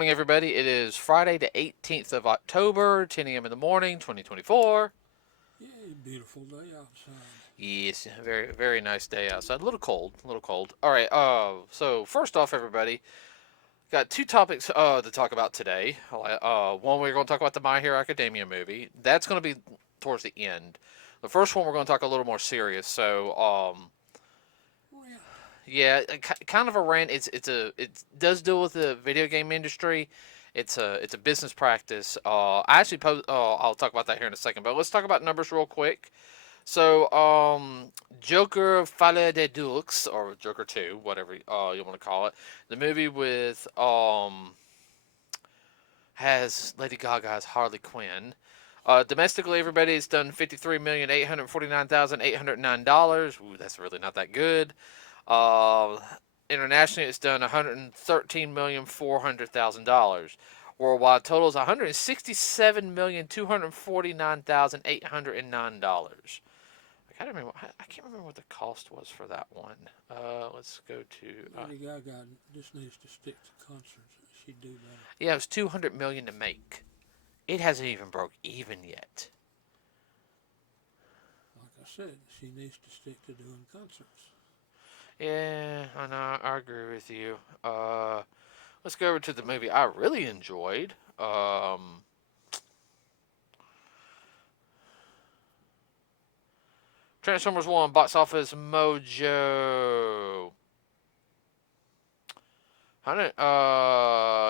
morning, everybody. It is Friday, the 18th of October, 10 a.m. in the morning, 2024. Yeah, beautiful day outside. Yes, very, very nice day outside. A little cold, a little cold. All right, so first off, everybody, got two topics to talk about today. One, we're going to talk about the My Hero Academia movie. That's going to be towards the end. The first one, we're going to talk a little more serious. So, Rant. yeah, kind of a rant. It does deal with the video game industry. It's a business practice. I'll talk about that here in a second. But let's talk about numbers real quick. So, Joker Fale de Dux, or Joker 2, whatever you want to call it. The movie with has Lady Gaga as Harley Quinn. Domestically, everybody, it's done $53,849,809. Ooh, that's really not that good. Uh, Internationally, it's done $113,400,000. Worldwide total is $167,249,809. I can't remember what the cost was for that one. Let's go to. Lady Gaga just needs to stick to concerts. She'd do better. Yeah, it was $200 million to make. It hasn't even broke even yet. Like I said, she needs to stick to doing concerts. Yeah, I know. I agree with you. Let's go over to the movie I really enjoyed. Transformers 1 box office mojo.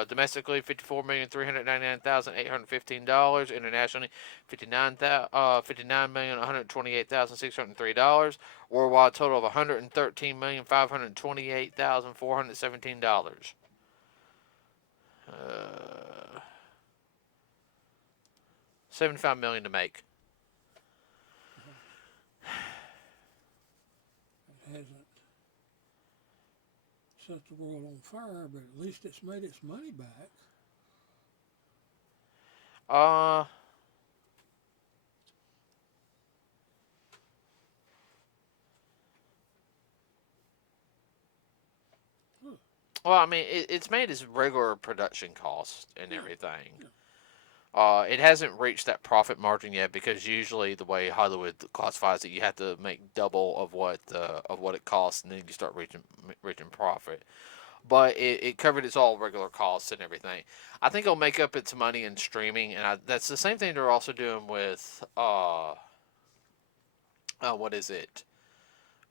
Domestically, $54,399,815. Internationally, $59,128,603. Worldwide total of $113,528,417. $75 million to make. It hasn't set the world on fire, but at least it's made its money back. Uh, Huh. well, I mean, it's made its regular production cost and Yeah. everything. Yeah. It hasn't reached that profit margin yet because usually the way Hollywood classifies it, you have to make double of what it costs, and then you start reaching profit. But it covered its all regular costs and everything. I think it'll make up its money in streaming, and that's the same thing they're also doing with what is it?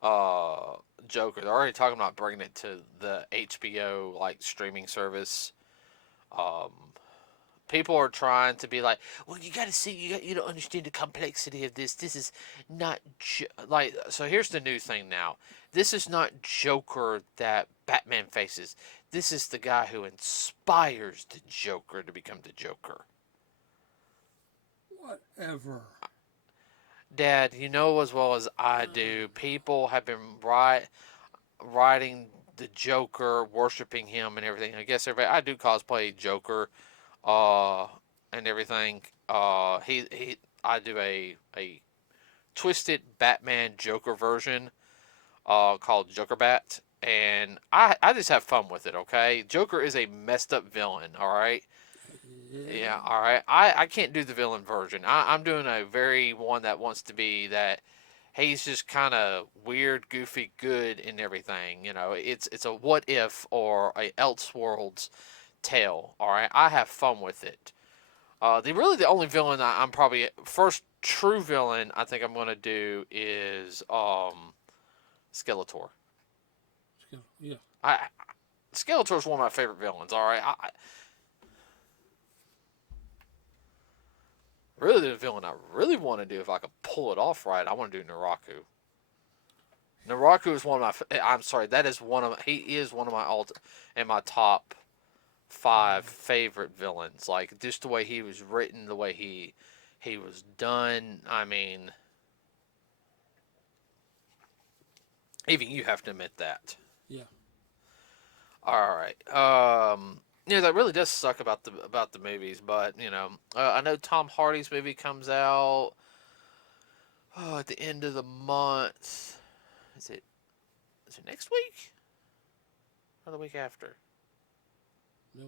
Uh, Joker. They're already talking about bringing it to the HBO like streaming service. Um, People are trying to be like, well, you got to see, you don't understand the complexity of this. This is not like. So here's the new thing now. This is not Joker that Batman faces. This is the guy who inspires the Joker to become the Joker. Whatever. Dad, you know as well as I do, people have been writing the Joker, worshiping him, and everything. I guess everybody. I do cosplay Joker, uh, and everything. I do a twisted Batman Joker version, called Joker Bat, and I just have fun with it. Okay, Joker is a messed up villain. All right. Yeah. Yeah, all right. I can't do the villain version. I'm doing a very one that wants to be that he's just kind of weird, goofy, good and everything. You know, it's a what if or a Elseworlds tale. All right, I have fun with it. The only villain I'm probably first true villain I think I'm gonna do is Skeletor. Yeah. I Skeletor is one of my favorite villains. All right, really the villain I really want to do if I could pull it off right. I want to do Naraku. Naraku is one of my. I'm sorry, that is one of. He is one of my in my top five favorite villains. Like just the way he was written, the way he was done. I mean, even you have to admit that. Yeah. All right. Yeah, that really does suck about the movies, but I know Tom Hardy's movie comes out at the end of the month. Is it next week or the week after? No.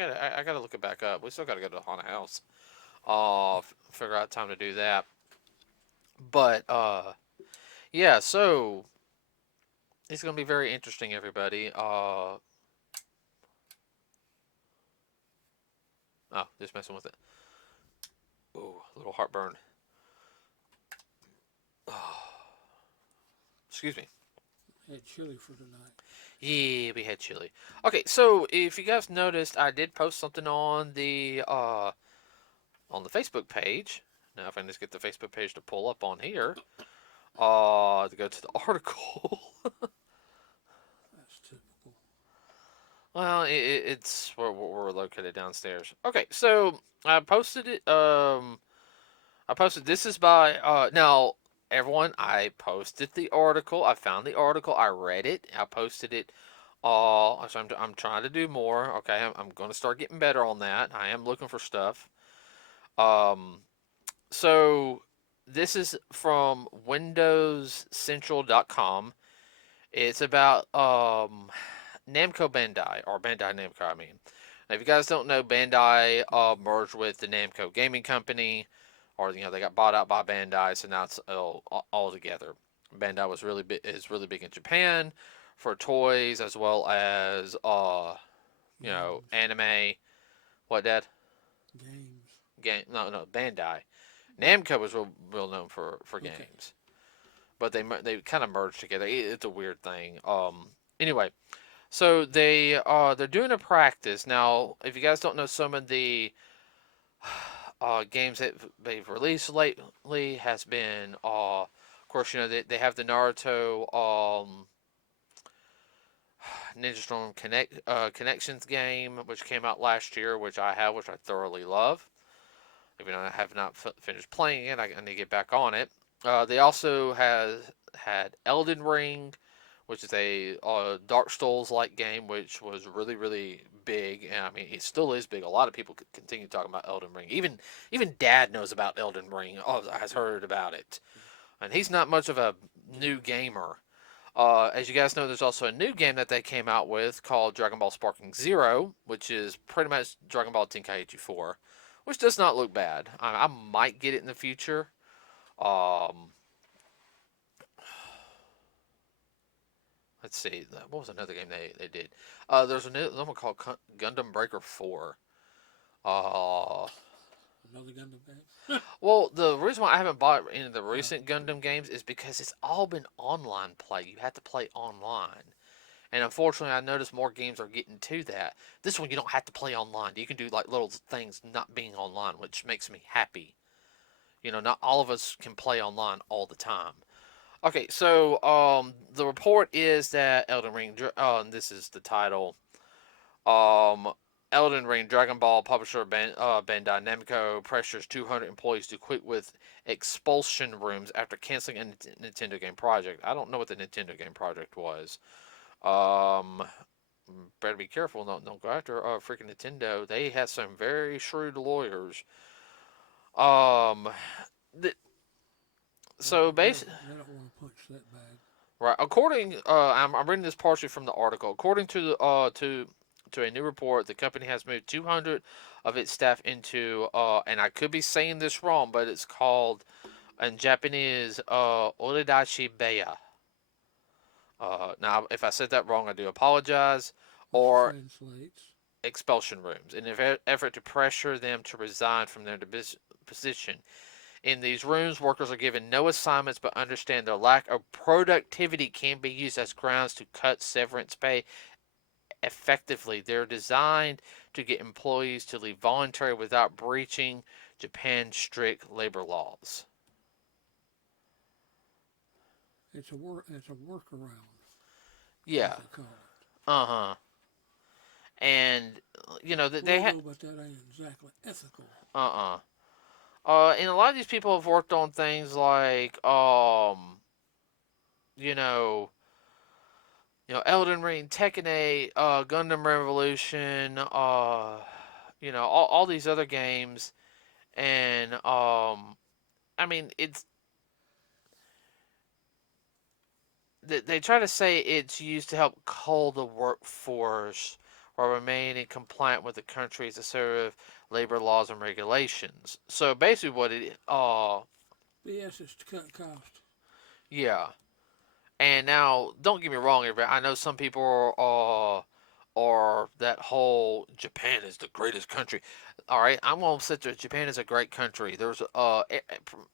I gotta look it back up. We still gotta go to the haunted house. Figure out time to do that. But yeah. So it's gonna be very interesting, everybody. Oh, just messing with it. Ooh, a little heartburn. Excuse me. Had chili for tonight. Yeah, we had chili. Okay, so if you guys noticed, I did post something on the Facebook page. Now, if I can just get the Facebook page to pull up on here, to go to the article. That's typical. Well, it's where we're located downstairs. Okay, so I posted it. I posted this is by now everyone. I posted the article. I found the article. I read it. I posted it. So I'm trying to do more. Okay, I'm going to start getting better on that. I am looking for stuff. Um, so this is from WindowsCentral.com. It's about Namco Bandai, or Bandai Namco, I mean. Now, if you guys don't know, Bandai merged with the Namco Gaming Company, or they got bought out by Bandai, so now it's all together. Bandai is really big in Japan for toys as well as Games. anime. What, Dad? Games. Game? No, Bandai. Namco was real known for Okay. games, but they kind of merged together. It's a weird thing. Anyway, so they're doing a practice now. If you guys don't know, some of the games that they've released lately has been of course they have the Naruto Ninja Storm Connections game, which came out last year, which I thoroughly love. Even though I have not finished playing it, I need to get back on it. They also had Elden Ring, which is a Dark Souls like game, which was really big. And I mean, it still is big. A lot of people continue talking about Elden Ring. Even Dad knows about Elden Ring. Has heard about it, and he's not much of a new gamer. As you guys know, there's also a new game that they came out with called Dragon Ball Sparking Zero, which is pretty much Dragon Ball Tenkaichi 4, which does not look bad. I might get it in the future. Um, let's see, what was another game they did? There's a new one called Gundam Breaker 4. Uh, Another Gundam game. well, the reason why I haven't bought any of the Oh, recent Gundam games is because it's all been online play. You have to play online. And unfortunately, I noticed more games are getting to that. This one, you don't have to play online. You can do like little things not being online, which makes me happy. Not all of us can play online all the time. Okay, so the report is that Elden Ring. This is the title. Um, Elden Ring Dragon Ball publisher Bandai Namco pressures 200 employees to quit with expulsion rooms after canceling a Nintendo game project. I don't know what the Nintendo game project was. Um, Better be careful. Don't go after freaking Nintendo. They have some very shrewd lawyers. Um, th- so basically, they don't want to punch that bag. right. According, I'm reading this partially from the article. According to to a new report, the company has moved 200 of its staff into and I could be saying this wrong, but it's called in Japanese Oridashi Beya. Now, if I said that wrong, I do apologize. Which Or translates. expulsion rooms in an effort to pressure them to resign from their position. In these rooms, workers are given no assignments but understand their lack of productivity can be used as grounds to cut severance pay effectively. They're designed to get employees to leave voluntarily without breaching Japan's strict labor laws. It's a workaround, as Yeah. they call it. Uh huh. And they Well, had. no, but that ain't exactly ethical. Uh and a lot of these people have worked on things like you know Elden Ring, Tekken 8, Gundam Revolution, all these other games, and I mean, they try to say it's used to help cull the workforce while remaining compliant with the country's assertive labor laws and regulations. So basically, what it BS is to cut cost. yeah. And now, don't get me wrong, everybody. I know some people are that whole Japan is the greatest country. All right, I'm gonna sit there. Japan is a great country. There's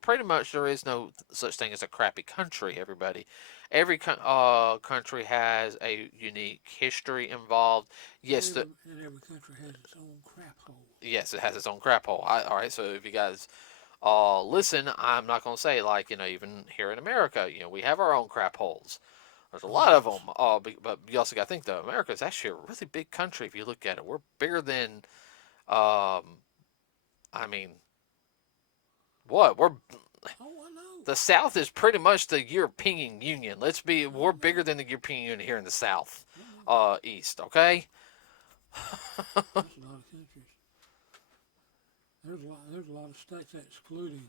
pretty much there is no such thing as a crappy country. Everybody, every country has a unique history involved. Yes, And every country has its own crap hole. yes, it has its own crap hole. All right, so if you guys listen, I'm not gonna say like even here in America, we have our own crap holes. There's a Oh lot of yes. them. But you also got to think though, America is actually a really big country if you look at it. We're bigger than, I mean, what? Oh, I know. The South is pretty much the European Union. We're bigger than the European Union here in the South, I know. East. Okay. That's a lot of countries. There's a lot of states, excluding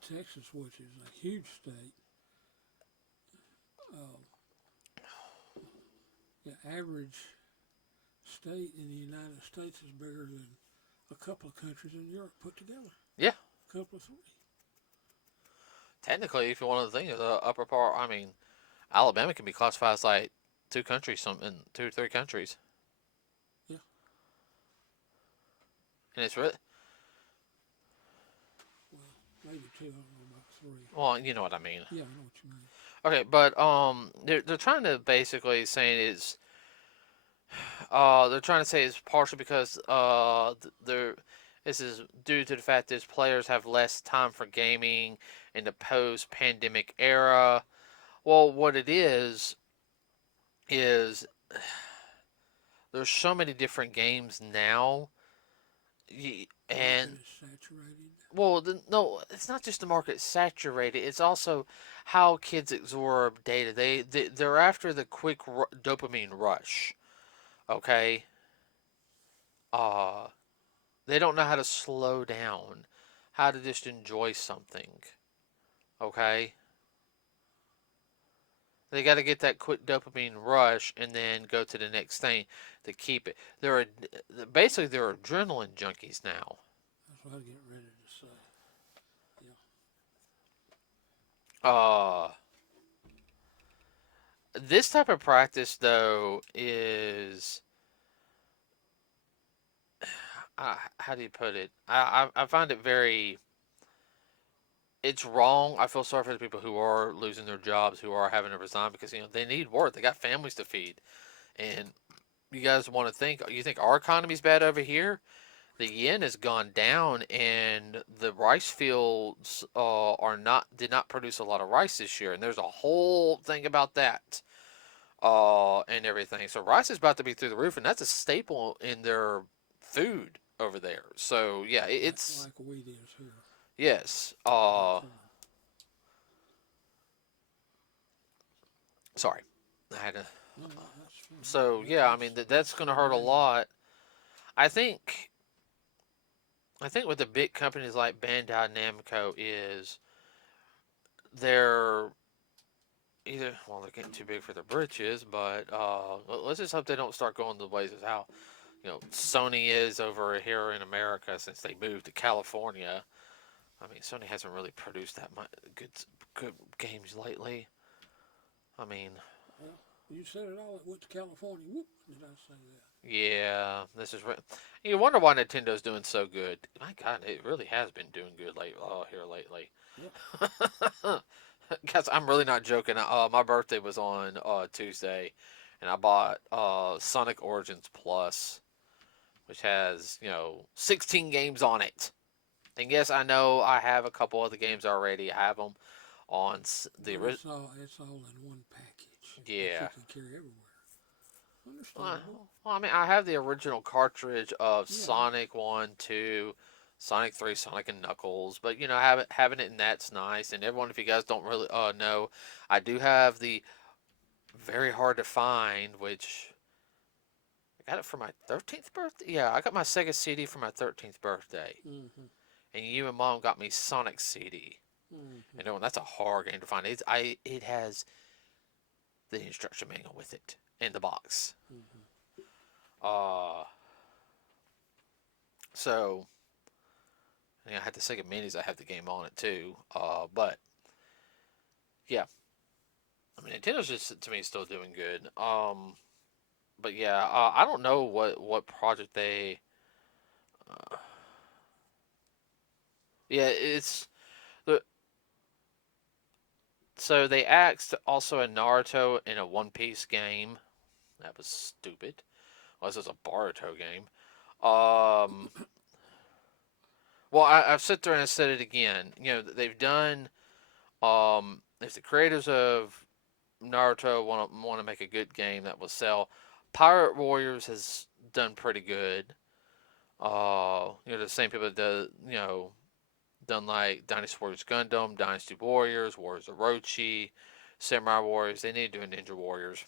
Texas, which is a huge state. Uh, the average state in the United States is bigger than a couple of countries in Europe put together. Yeah. A couple of three. Technically, if you want to think of the upper part, I mean, Alabama can be classified as like two countries, something, two or three countries, Yeah. and it's really Well, maybe two. I don't know about three. well, you know what I mean. Yeah, I know what you mean. Okay, but they're trying to basically saying is they're trying to say it's partially because they're this is due to the fact that players have less time for gaming in the post-pandemic era. Well, what it is there's so many different games now, and Market is saturated. well, no, it's not just the market saturated. It's also how kids absorb data. They're after the quick dopamine rush. Okay, uh, they don't know how to slow down, how to just enjoy something. Okay, they got to get that quick dopamine rush and then go to the next thing to keep it. Basically they're adrenaline junkies now. That's what I get ready to say. Yeah. Uh, this type of practice though is how do you put it? I find it very. It's wrong. I feel sorry for the people who are losing their jobs, who are having to resign because they need work. They got families to feed, and you guys want to think. You think our economy's bad over here? The yen has gone down, and the rice fields did not produce a lot of rice this year, and there's a whole thing about that and everything. So rice is about to be through the roof, and that's a staple in their food over there. So yeah, it's like wheat is here. yes. Sorry, I had to. No, that's fine. So yeah, I mean that's going to hurt a lot. I think. I think with the big companies like Bandai Namco is they're either they're getting too big for their britches, but let's just hope they don't start going the ways of how Sony is over here in America since they moved to California. I mean, Sony hasn't really produced that much good games lately. I mean, well, you said it all. It went to California. Whoop! Did I say that? yeah, this is. You wonder why Nintendo's doing so good. My God, it really has been doing good here lately. Yeah. Guys, I'm really not joking. My birthday was on Tuesday, and I bought Sonic Origins Plus, which has 16 games on it. And yes, I know I have a couple other games already. I have them on the original. It's all in one package. Yeah. That you can carry everywhere. Understandable. Well, I mean, I have the original cartridge of Sonic 1, 2, Sonic 3, Sonic and Knuckles, but having it in that's nice. And everyone, if you guys don't really know, I do have the very hard to find, which I got it for my 13th birthday. Yeah, I got my Sega CD for my 13th birthday, and you and Mom got me Sonic CD. And that's a hard game to find. It has the instruction manual with it in the box. Uh, so I had the Sega Minis. I have the game on it too. But yeah, I mean Nintendo's just to me still doing good. But yeah, I don't know what project they. Uh, yeah, it's the so they axed also a Naruto in a One Piece game. That was stupid. Unless it's a Boruto game. Um, well, I've sit there and said it again. You know, they've done. If the creators of Naruto want to make a good game that will sell, Pirate Warriors has done pretty good. The same people that done like Dynasty Warriors Gundam, Dynasty Warriors, Warriors of Orochi, Samurai Warriors. They need to do a Ninja Warriors.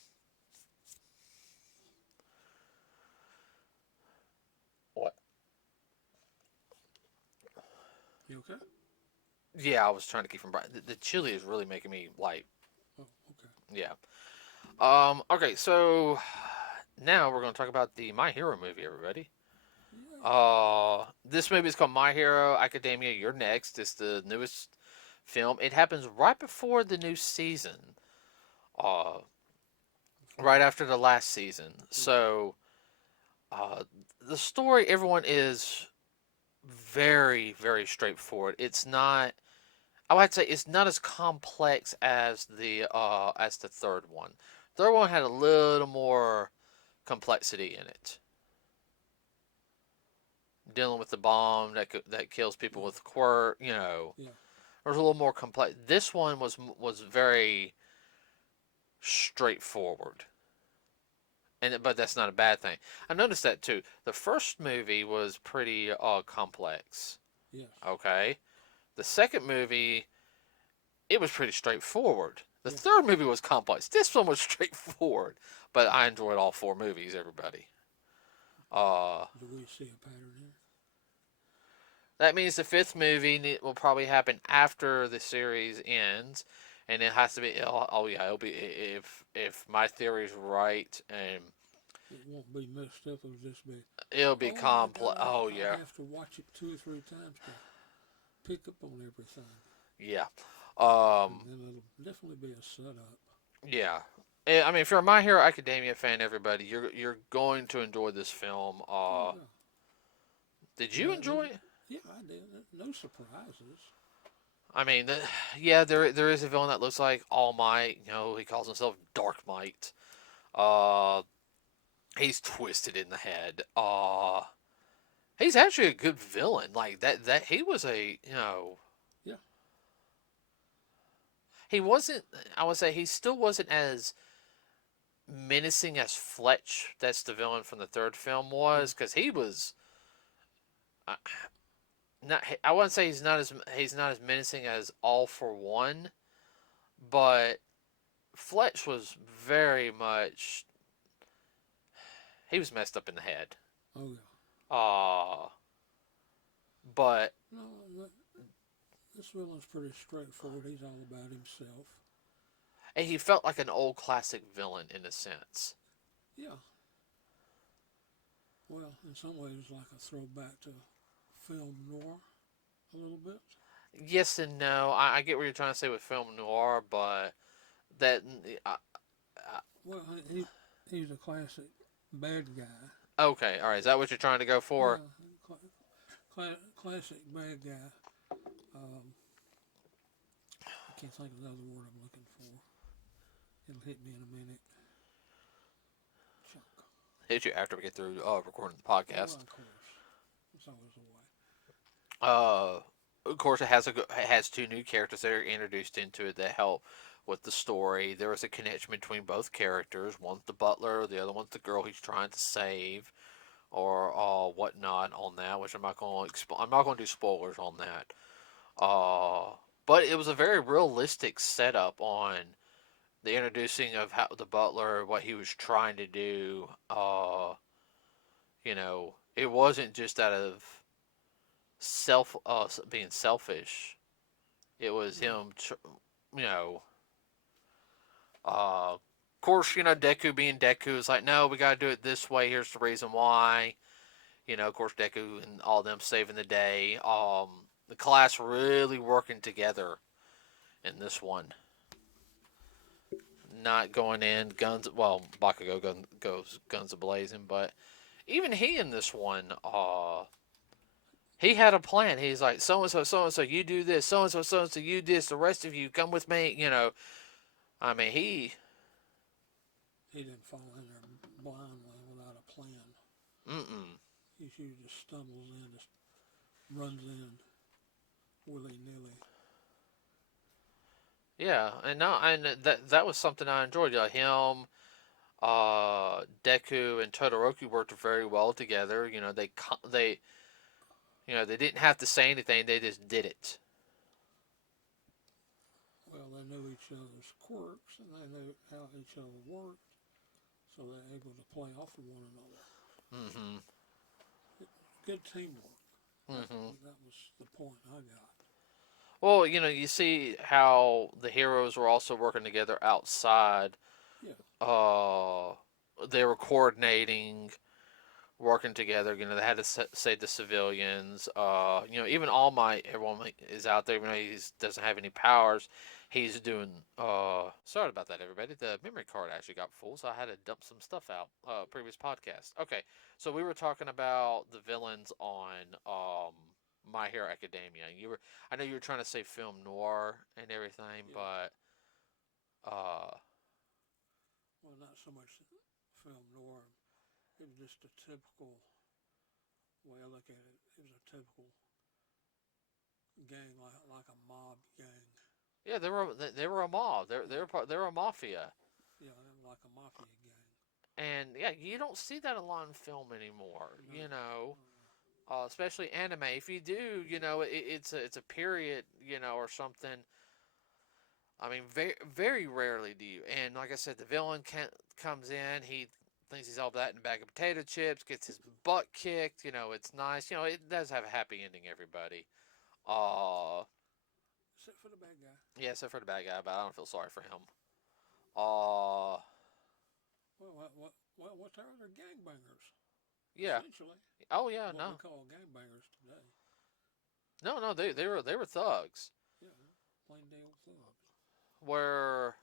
What? You okay? Yeah, I was trying to keep from. The chili is really making me like. Oh, okay. Yeah. Okay, so now we're going to talk about the My Hero movie, everybody. Yeah. This movie is called My Hero Academia Your Next. It's the newest film. It happens right before the new season. Uh, right after the last season. Yeah. So, uh, the story, everyone is very, very straightforward. It's not. I would say it's not as complex as the third one. Third one had a little more complexity in it, dealing with the bomb that kills people Yeah. with quirk. You know, Yeah. there's a little more complex. This one was very straightforward, but that's not a bad thing. I noticed that too. The first movie was pretty complex. Yes. Okay, the second movie it was pretty straightforward. The Yeah. third movie was complex. This one was straightforward, but I enjoyed all four movies. Everybody. Uh, Do we see a pattern here? that means the fifth movie will probably happen after the series ends, and it has to be. Oh yeah, it'll be if my theory is right, and It won't be messed up. It'll just be, it'll be oh my complex. God, Oh I'll yeah, have to watch it 2 or 3 times to pick up on everything. yeah, And then it'll definitely be a setup. yeah. I mean, if you're a My Hero Academia fan, everybody, you're going to enjoy this film. Oh yeah. Did you Yeah. enjoy it? Yeah, I did. No surprises. I mean, yeah, there is a villain that looks like All Might. You know, he calls himself Dark Might. Uh, he's twisted in the head. He's actually a good villain. Like that he was a Yeah. he wasn't. I would say he still wasn't as menacing as Fletch. That's the villain from the third film Yeah. was because he was. Uh, not I wouldn't say he's not as menacing as All for One, but Fletch was very much he was messed up in the head. Oh yeah. Uh but No, this villain's pretty straightforward. He's all about himself. he felt like an old classic villain in a sense. Yeah. Well, in some ways, like a throwback to film noir a little bit. Yes and no. I get what you're trying to say with film noir, but that uh, Well, he's a classic bad guy. okay, all right. Is that what you're trying to go for? Yeah, classic bad guy. Um, I can't think of the other word I'm looking for. It'll hit me in a minute. Chunk. Hit you after we get through recording the Oh, podcast. of course. It's always the way. Uh, of course, it has two new characters that are introduced into it that help with the story. There is a connection between both characters. One's the butler, the other one's the girl he's trying to save, or whatnot on that. Which I'm not going to I'm not going to do spoilers on that. Uh, but it was a very realistic setup on the introducing of how the butler, what he was trying to do. It wasn't just out of being selfish. It was No. him, you know, uh, course, Deku being Deku is like, no, we got to do it this way. Here's the reason why. Of course, Deku and all them saving the day. The class really working together in this one. Not going in guns. Well, Bakugo goes guns a blazing, but even he in this one, he had a plan. He's like, so and so, you do this. So and so, you do this. The rest of you come with me. I mean, He didn't fall in there blindly without a plan. mm-mm. He just stumbles in, just runs in willy nilly. Yeah, and no, and that was something I enjoyed. Him, Deku, and Todoroki worked very well together. They didn't have to say anything; they just did it. Well, they knew each other's quirks and they knew how each other worked, so they're able to play off of one another. Mm-hmm. Good teamwork. Mm-hmm. That was the point I got. Well, you see how the heroes were also working together outside. Yeah. Uh, they were coordinating, working together. They had to save the civilians. Even All Might, everyone is out there. Even though he doesn't have any powers, he's doing. Sorry about that, everybody. The memory card actually got full, so I had to dump some stuff out. Previous podcast. Okay, so we were talking about the villains on My Hero Academia. I know you were trying to say film noir and everything, Yeah. but uh, Well, not so much film noir. It was just a typical way I look at it. It was a typical gang, like a mob gang. yeah, they were a mob. They're a mafia. Yeah, like a mafia gang. And yeah, you don't see that a lot in film anymore. No. Especially anime. If you do, it's a period, or something. I mean, very very rarely do you. And like I said, the villain comes in. He thinks he's all that in a bag of potato chips. Gets his butt kicked. It's nice. It does have a happy ending. Everybody. Uh, Except for the bad guy. yeah, except for the bad guy, but I don't feel sorry for him. Uh, What are they? Gangbangers, yeah. essentially. Oh yeah, What we no, call gangbangers today. no. They were thugs. Yeah, plain deal thugs. Where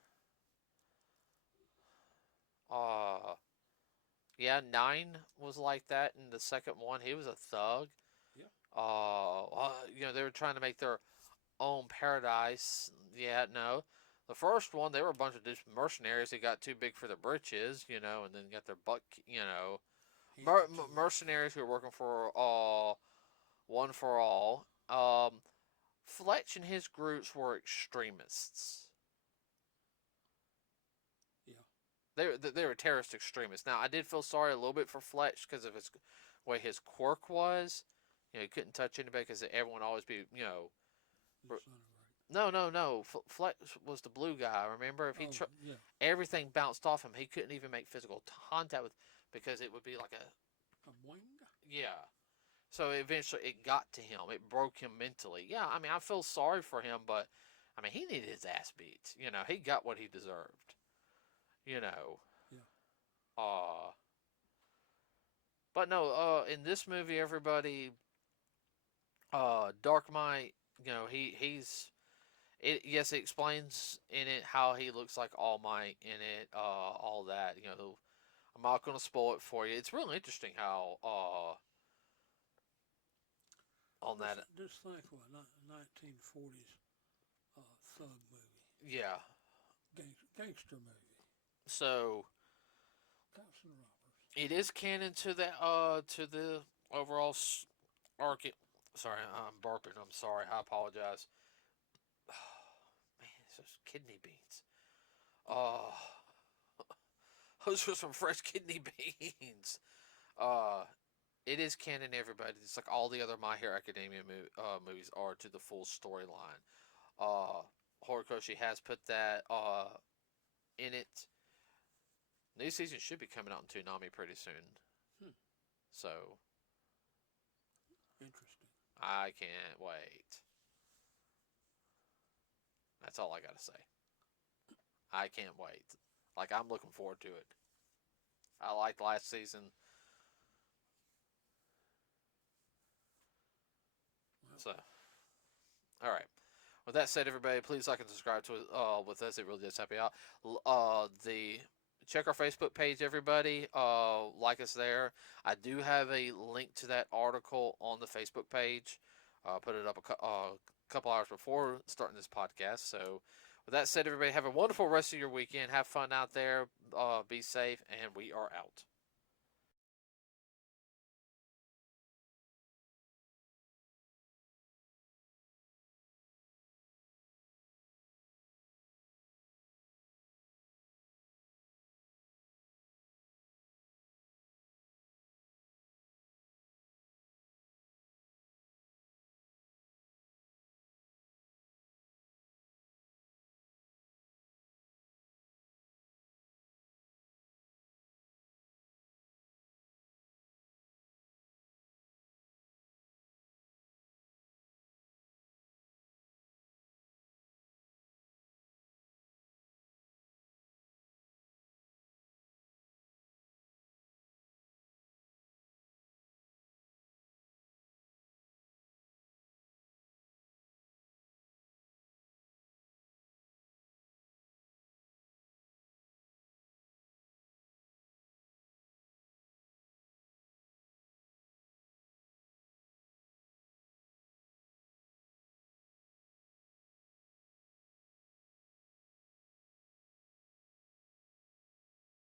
uh yeah, Nine was like that in the second one. He was a thug. Yeah. They were trying to make their own paradise. Yeah, no. The first one, they were a bunch of just mercenaries that got too big for their britches, and then got their butt, mercenaries who were working for one for all. Fletch and his groups were extremists. Yeah. They were terrorist extremists. Now I did feel sorry a little bit for Fletch because of his way his quirk was. He couldn't touch anybody because everyone always be no, no, no. Fletch was the blue guy. Remember, if yeah. everything bounced off him, he couldn't even make physical contact with because it would be like A boing. yeah. So eventually it got to him. It broke him mentally. Yeah, I mean I feel sorry for him, but I mean he needed his ass beat. He got what he deserved. You know. Yeah. Uh but no, in this movie everybody Dark Might, he's yes, it explains in it how he looks like All Might in it, all that. I'm not going to spoil it for you. It's really interesting how on that. Just think of a 1940s thug movie, Yeah. gangster movie, So cops and robbers. it is canon to the overall arc. Sorry, I'm burping. I'm sorry. I apologize. Man, it's those kidney beans. Uh, those are some fresh kidney beans. Uh, it is canon, everybody. It's like all the other My Hero Academia movies are to the full storyline. Horikoshi has put that in it. New season should be coming out in Toonami pretty soon. Hmm. So Interesting. I can't wait. That's all I gotta say. I can't wait. Like, I'm looking forward to it. I liked last season, Well, so all right. With that said, everybody, please like and subscribe to with us. It really does help you out. The check our Facebook page, everybody. Like us there. I do have a link to that article on the Facebook page. Put it up couple hours before starting this podcast. So, with that said, everybody, have a wonderful rest of your weekend. Have fun out there. Be safe, and we are out.